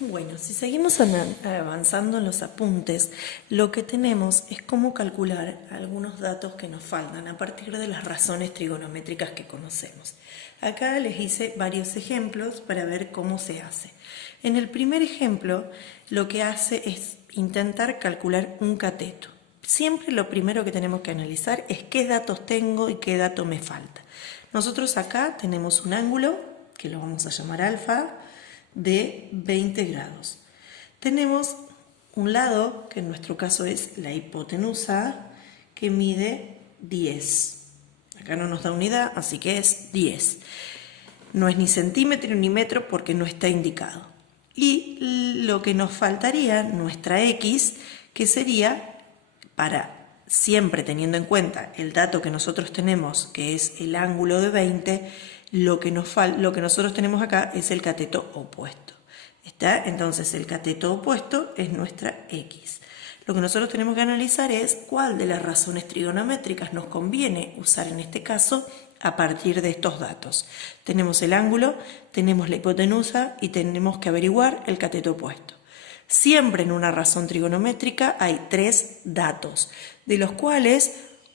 Bueno, si seguimos avanzando en los apuntes, lo que tenemos es cómo calcular algunos datos que nos faltan a partir de las razones trigonométricas que conocemos. Acá les hice varios ejemplos para ver cómo se hace. En el primer ejemplo, lo que hace es intentar calcular un cateto. Siempre lo primero que tenemos que analizar es qué datos tengo y qué dato me falta. Nosotros acá tenemos un ángulo, que lo vamos a llamar alfa, de 20 grados. Tenemos un lado, que en nuestro caso es la hipotenusa, que mide 10. Acá no nos da unidad, así que es 10. No es ni centímetro ni metro porque no está indicado. Y lo que nos faltaría, nuestra X, que sería, para siempre teniendo en cuenta el dato que nosotros tenemos, que es el ángulo de 20, lo que nosotros tenemos acá es el cateto opuesto. ¿Está? Entonces el cateto opuesto es nuestra X. Lo que nosotros tenemos que analizar es cuál de las razones trigonométricas nos conviene usar en este caso a partir de estos datos. Tenemos el ángulo, tenemos la hipotenusa y tenemos que averiguar el cateto opuesto. Siempre en una razón trigonométrica hay 3 datos, de los cuales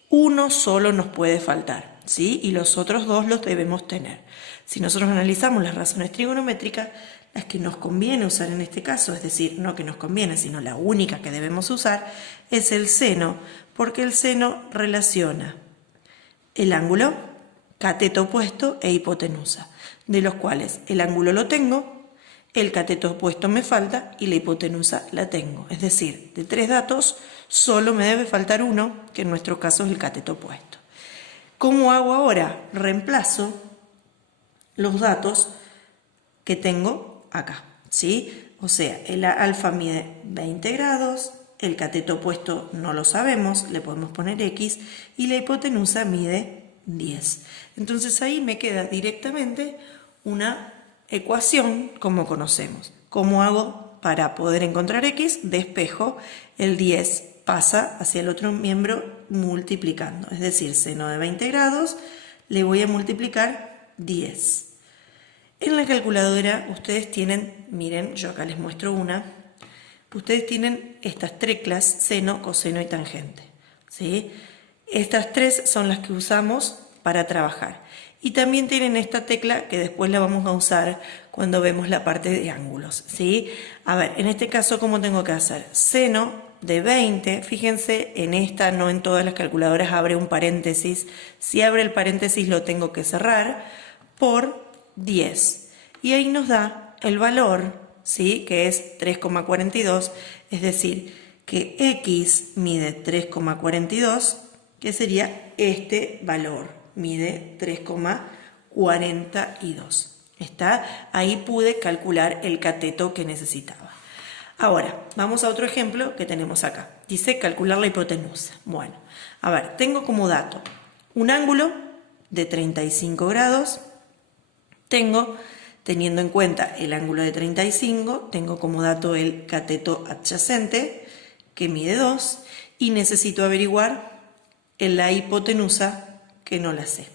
uno solo nos puede faltar, ¿sí? Y los otros 2 los debemos tener. Si nosotros analizamos las razones trigonométricas, las que nos conviene usar en este caso, es decir, no que nos conviene, sino la única que debemos usar, es el seno, porque el seno relaciona el ángulo, cateto opuesto e hipotenusa, de los cuales el ángulo lo tengo, el cateto opuesto me falta y la hipotenusa la tengo. Es decir, de 3 datos, solo me debe faltar uno, que en nuestro caso es el cateto opuesto. ¿Cómo hago ahora? Reemplazo los datos que tengo acá, ¿sí? O sea, el alfa mide 20 grados, el cateto opuesto no lo sabemos, le podemos poner X, y la hipotenusa mide 10. Entonces ahí me queda directamente una ecuación como conocemos. ¿Cómo hago para poder encontrar X? Despejo, el 10 pasa hacia el otro miembro multiplicando. Es decir, seno de 20 grados le voy a multiplicar 10. En la calculadora ustedes tienen, miren, yo acá les muestro una, ustedes tienen estas teclas, seno, coseno y tangente, ¿sí? Estas 3 son las que usamos para trabajar. Y también tienen esta tecla que después la vamos a usar cuando vemos la parte de ángulos, ¿sí? A ver, en este caso, ¿cómo tengo que hacer? Seno de 20, fíjense, en esta, no en todas las calculadoras, abre un paréntesis. Si abre el paréntesis lo tengo que cerrar por 10. Y ahí nos da el valor, ¿sí? Que es 3,42, es decir, que X mide 3,42, que sería este valor, mide 3,42. ¿Está? Ahí pude calcular el cateto que necesitaba. Ahora, vamos a otro ejemplo que tenemos acá. Dice calcular la hipotenusa. Bueno, a ver, tengo como dato un ángulo de 35 grados. Teniendo en cuenta el ángulo de 35, tengo como dato el cateto adyacente, que mide 2, y necesito averiguar la hipotenusa, que no la sé.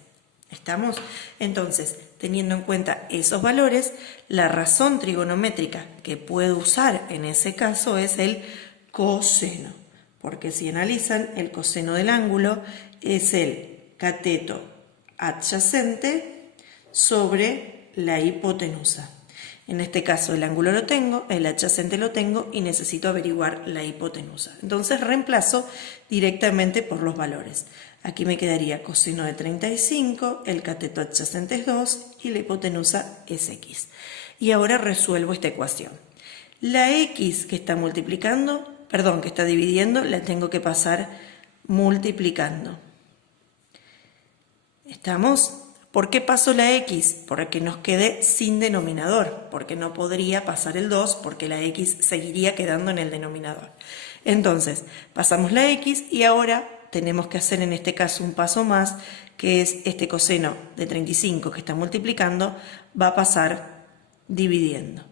¿Estamos? Entonces, teniendo en cuenta esos valores, la razón trigonométrica que puedo usar en ese caso es el coseno, porque si analizan, el coseno del ángulo es el cateto adyacente sobre la hipotenusa. En este caso el ángulo lo tengo, el adyacente lo tengo y necesito averiguar la hipotenusa. Entonces reemplazo directamente por los valores. Aquí me quedaría coseno de 35, el cateto adyacente es 2 y la hipotenusa es X. Y ahora resuelvo esta ecuación. La X que está que está dividiendo, la tengo que pasar multiplicando. ¿Estamos? ¿Por qué paso la X? Porque nos quede sin denominador, porque no podría pasar el 2, porque la X seguiría quedando en el denominador. Entonces, pasamos la X y ahora tenemos que hacer en este caso un paso más, que es este coseno de 35 que está multiplicando, va a pasar dividiendo.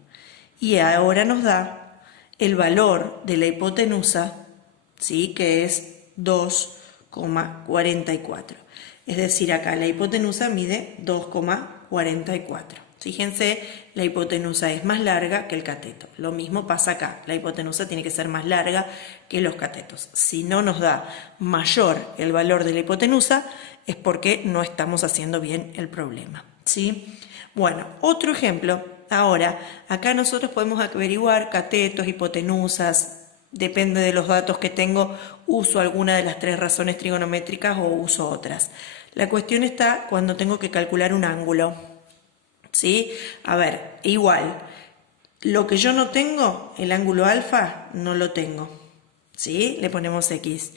Y ahora nos da el valor de la hipotenusa, ¿sí? Que es 2,44. Es decir, acá la hipotenusa mide 2,44. Fíjense, la hipotenusa es más larga que el cateto. Lo mismo pasa acá. La hipotenusa tiene que ser más larga que los catetos. Si no nos da mayor el valor de la hipotenusa, es porque no estamos haciendo bien el problema, ¿sí? Bueno, otro ejemplo. Ahora, acá nosotros podemos averiguar catetos, hipotenusas. Depende de los datos que tengo, uso alguna de las tres razones trigonométricas o uso otras. La cuestión está cuando tengo que calcular un ángulo. ¿Sí? A ver, igual, lo que yo no tengo, el ángulo alfa, no lo tengo. ¿Sí? Le ponemos X.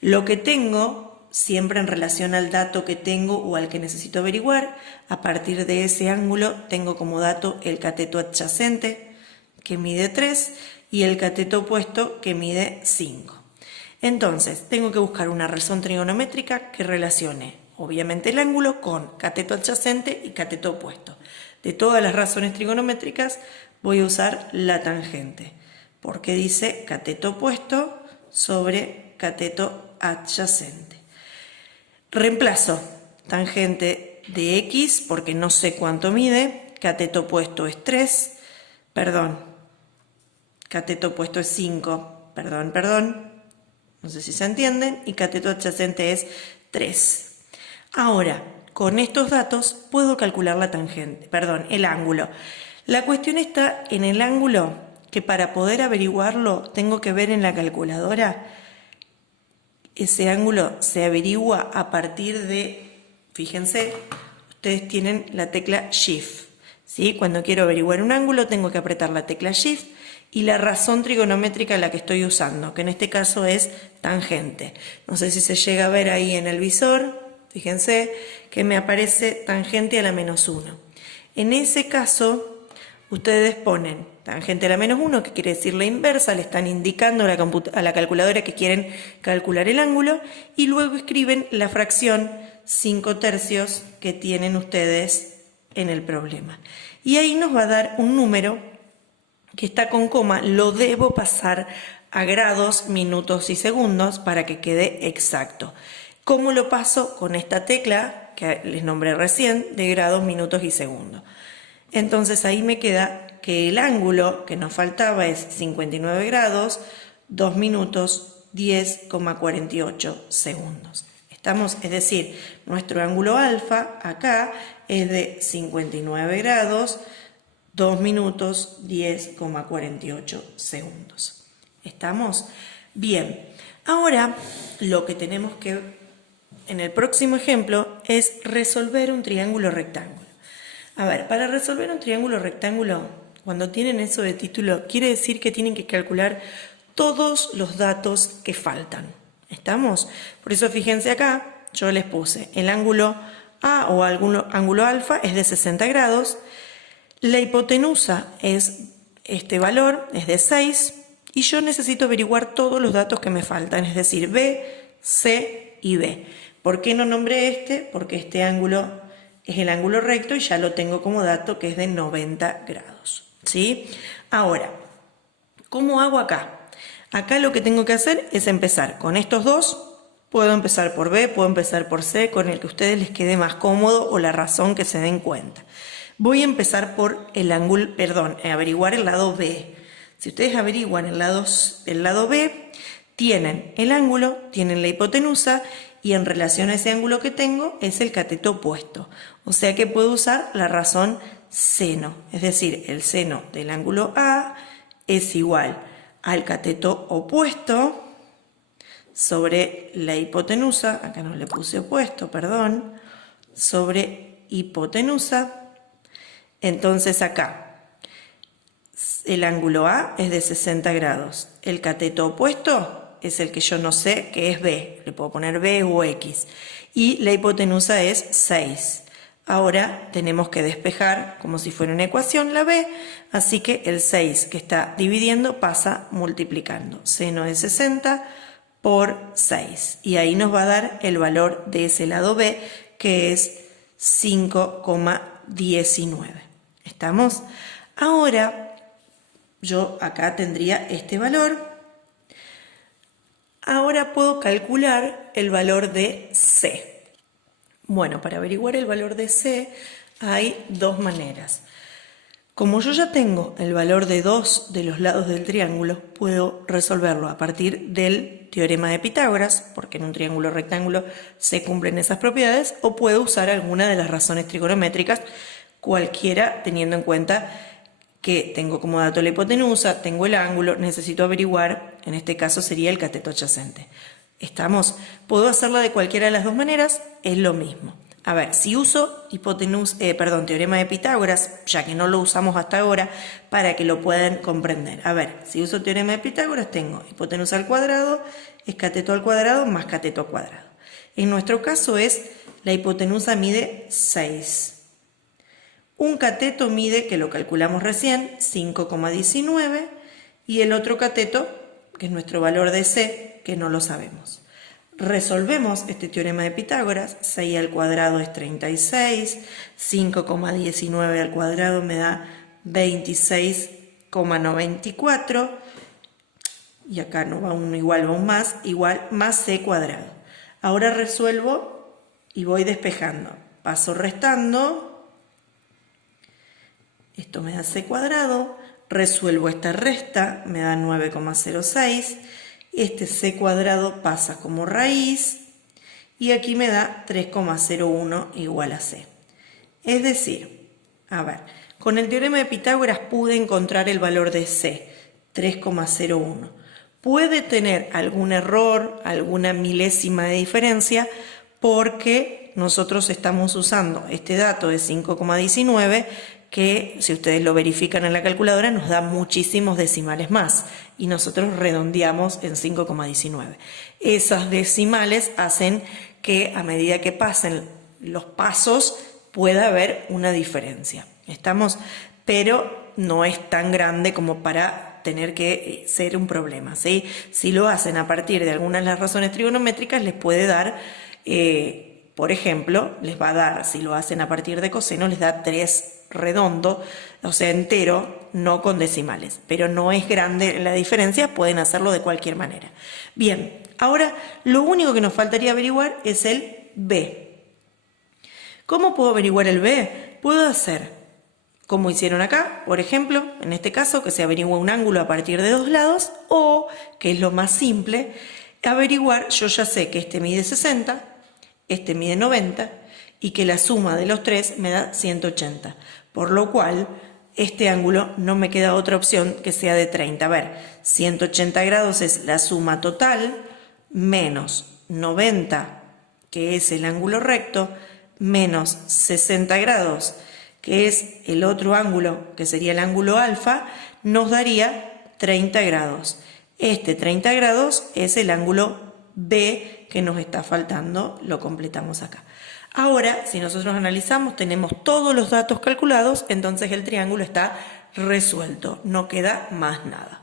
Lo que tengo, siempre en relación al dato que tengo o al que necesito averiguar, a partir de ese ángulo tengo como dato el cateto adyacente, que mide 3, y el cateto opuesto, que mide 5. Entonces, tengo que buscar una razón trigonométrica que relacione, obviamente, el ángulo con cateto adyacente y cateto opuesto. De todas las razones trigonométricas voy a usar la tangente, porque dice cateto opuesto sobre cateto adyacente. Reemplazo tangente de X porque no sé cuánto mide, cateto opuesto es 3, cateto opuesto es 5, no sé si se entienden, y cateto adyacente es 3. Ahora, con estos datos puedo calcular la tangente, el ángulo. La cuestión está en el ángulo, que para poder averiguarlo tengo que ver en la calculadora. Ese ángulo se averigua a partir de, fíjense, ustedes tienen la tecla Shift, ¿sí? Cuando quiero averiguar un ángulo tengo que apretar la tecla Shift y la razón trigonométrica la que estoy usando, que en este caso es tangente. No sé si se llega a ver ahí en el visor. Fíjense que me aparece tangente a la menos 1. En ese caso, ustedes ponen tangente a la menos 1, que quiere decir la inversa, le están indicando a la calculadora que quieren calcular el ángulo, y luego escriben la fracción 5/3 que tienen ustedes en el problema. Y ahí nos va a dar un número que está con coma, lo debo pasar a grados, minutos y segundos para que quede exacto. ¿Cómo lo paso? Con esta tecla que les nombré recién de grados, minutos y segundos. Entonces ahí me queda que el ángulo que nos faltaba es 59 grados, 2 minutos, 10,48 segundos. ¿Estamos? Es decir, nuestro ángulo alfa acá es de 59 grados, 2 minutos, 10,48 segundos. ¿Estamos? Bien. Ahora lo que tenemos que en el próximo ejemplo es resolver un triángulo rectángulo. A ver, para resolver un triángulo rectángulo, cuando tienen eso de título, quiere decir que tienen que calcular todos los datos que faltan. ¿Estamos? Por eso fíjense acá, yo les puse el ángulo A o ángulo alfa es de 60 grados, la hipotenusa es este valor, es de 6, y yo necesito averiguar todos los datos que me faltan, es decir, B, C y D. ¿Por qué no nombré este? Porque este ángulo es el ángulo recto y ya lo tengo como dato que es de 90 grados. ¿Sí? Ahora, ¿cómo hago acá? Acá lo que tengo que hacer es empezar con estos dos. Puedo empezar por B, puedo empezar por C, con el que a ustedes les quede más cómodo o la razón que se den cuenta. Voy a empezar por el ángulo, averiguar el lado B. Si ustedes averiguan el lado B, tienen el ángulo, tienen la hipotenusa, y en relación a ese ángulo que tengo es el cateto opuesto. O sea que puedo usar la razón seno, es decir, el seno del ángulo A es igual al cateto opuesto sobre la hipotenusa, acá no le puse opuesto, sobre hipotenusa. Entonces acá el ángulo A es de 60 grados, el cateto opuesto es el que yo no sé, que es B, le puedo poner B o X, y la hipotenusa es 6. Ahora tenemos que despejar como si fuera una ecuación la B, así que el 6 que está dividiendo pasa multiplicando, seno de 60 por 6, y ahí nos va a dar el valor de ese lado B, que es 5,19. ¿Estamos? Ahora yo acá tendría este valor. Ahora puedo calcular el valor de C. Bueno, para averiguar el valor de C Hay dos maneras. Como yo ya tengo el valor de 2 de los lados del triángulo, puedo resolverlo a partir del teorema de Pitágoras, porque en un triángulo rectángulo se cumplen esas propiedades, o puedo usar alguna de las razones trigonométricas, cualquiera, teniendo en cuenta que tengo como dato la hipotenusa, tengo el ángulo, necesito averiguar, en este caso sería el cateto adyacente. ¿Estamos? Puedo hacerla de cualquiera de las dos maneras, es lo mismo. A ver, si uso teorema de Pitágoras, ya que no lo usamos hasta ahora, para que lo puedan comprender. A ver, si uso teorema de Pitágoras, tengo hipotenusa al cuadrado es cateto al cuadrado más cateto al cuadrado. En nuestro caso la hipotenusa mide 6. Un cateto mide, que lo calculamos recién, 5,19, y el otro cateto, que es nuestro valor de C, que no lo sabemos. Resolvemos este teorema de Pitágoras, 6 al cuadrado es 36, 5,19 al cuadrado me da 26,94, y acá no va uno igual, va un más, igual más C cuadrado. Ahora resuelvo y voy despejando, paso restando, esto me da C cuadrado, resuelvo esta resta, me da 9,06, este C cuadrado pasa como raíz y aquí me da 3,01 igual a C. Es decir, a ver, con el teorema de Pitágoras pude encontrar el valor de C, 3,01. Puede tener algún error, alguna milésima de diferencia, porque nosotros estamos usando este dato de 5,19, que si ustedes lo verifican en la calculadora nos da muchísimos decimales más y nosotros redondeamos en 5,19. Esas decimales hacen que a medida que pasen los pasos pueda haber una diferencia. ¿Estamos? Pero no es tan grande como para tener que ser un problema, ¿sí? Si lo hacen a partir de algunas de las razones trigonométricas les puede dar, por ejemplo, les va a dar, si lo hacen a partir de coseno, les da 3 redondo, o sea, entero, no con decimales, pero no es grande la diferencia, pueden hacerlo de cualquier manera. Bien, ahora lo único que nos faltaría averiguar es el B. ¿Cómo puedo averiguar el B? Puedo hacer, como hicieron acá, por ejemplo, en este caso, que se averigua un ángulo a partir de 2 lados, o, que es lo más simple, averiguar, yo ya sé que este mide 60, este mide 90, y que la suma de los 3 me da 180. Por lo cual, este ángulo no me queda otra opción que sea de 30. A ver, 180 grados es la suma total, menos 90, que es el ángulo recto, menos 60 grados, que es el otro ángulo, que sería el ángulo alfa, nos daría 30 grados. Este 30 grados es el ángulo B que nos está faltando, lo completamos acá. Ahora, si nosotros analizamos, tenemos todos los datos calculados, entonces el triángulo está resuelto, no queda más nada.